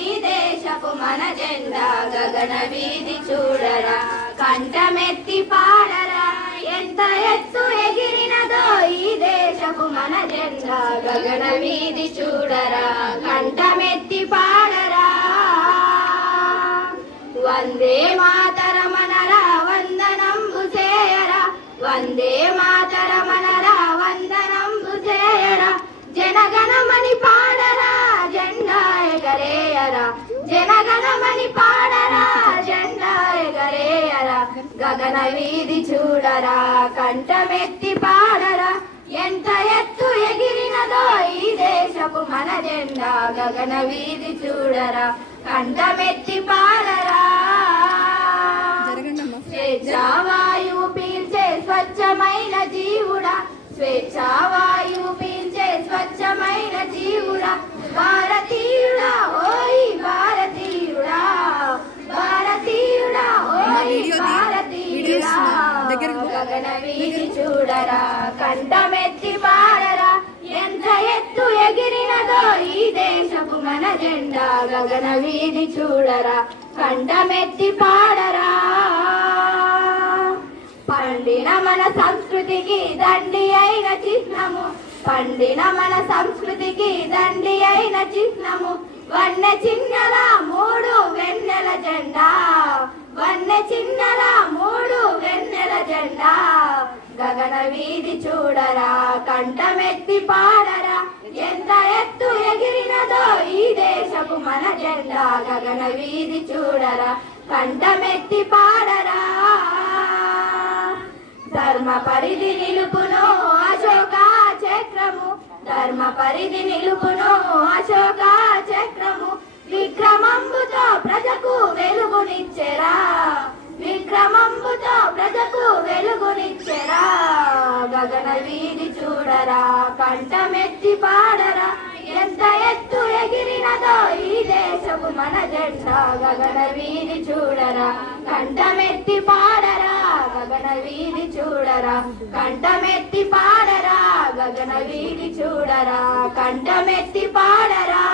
ఈ దేశపు మన జెండా గగన వీధి చూడరా కంఠమెత్తి పాడరా ఎంత ఎత్తు ఎగిరినదో ఈ దేశపు మన జెండా గగన వీధి చూడరా కంఠమెత్తి పాడరా వందే మాతరమనరా వందనంబు చేయరా వందే మాతరమనరా వందనంబు చేయరా జనగణమని పాడరా జెండా ఎగరేయరా జనగణమని పాడరా జెండా ఎగరేయరా గగన వీధి చూడరా కంఠమెత్తి పాడరా ఎంత ఎత్తు ఎగిరినదో ఈ దేశపు మన జెండా గగన వీధి చూడరా కంఠమెత్తి పాడరా స్వేచ్ఛావాయువు పీల్చే స్వచ్ఛమైన జీవుడా స్వేచ్ఛావాయువు పీల్చే స్వచ్ఛమైన జీవుడా భారతీయుడా ఓయ్ భారతీయుడా భారతీయుడా ఓయ్ భారతీయుడా గగన వీధి చూడరా కంఠమెత్తి పాడరా ఎంత ఎత్తు ఎగిరినదో ఈ దేశపు మన జెండా గగన వీధి చూడరా కంఠమెత్తి పాడరా పండిన మన సంస్కృతికి దండి అయిన చిహ్నము పండిన మన సంస్కృతికి దండి అయిన చిహ్నము వన్నె చిన్నల మూడు వెన్నెల జెండా వన్నె చిన్నల మూడు వెన్నెల జెండా గగన వీధి చూడరా కంఠమెత్తి పాడరా ఎంత ఎత్తు ఎగిరినదో ఈ దేశపు మన జెండా గగన వీధి చూడరా కంఠమెత్తి పాడరా ధర్మ పరిధి నిలుపును అశోక చక్రము ధర్మ పరిధి నిలుపును అశోక చక్రము విక్రమంబుతో ప్రజకు వెలుగునిచ్చెరా విక్రమంబుతో ప్రజకు వెలుగునిచ్చెరా గగన వీధి చూడరా కంఠమెత్తి పాడరా ఎంత ఎత్తు ఎగిరినదో ఈ దేశపు మన జెండా గగన వీధి చూడరా కంఠమెత్తి పాడరా గగన వీధి చూడరా కంఠమెత్తి పాడరా గగన వీధి చూడరా కంఠమెత్తి పాడరా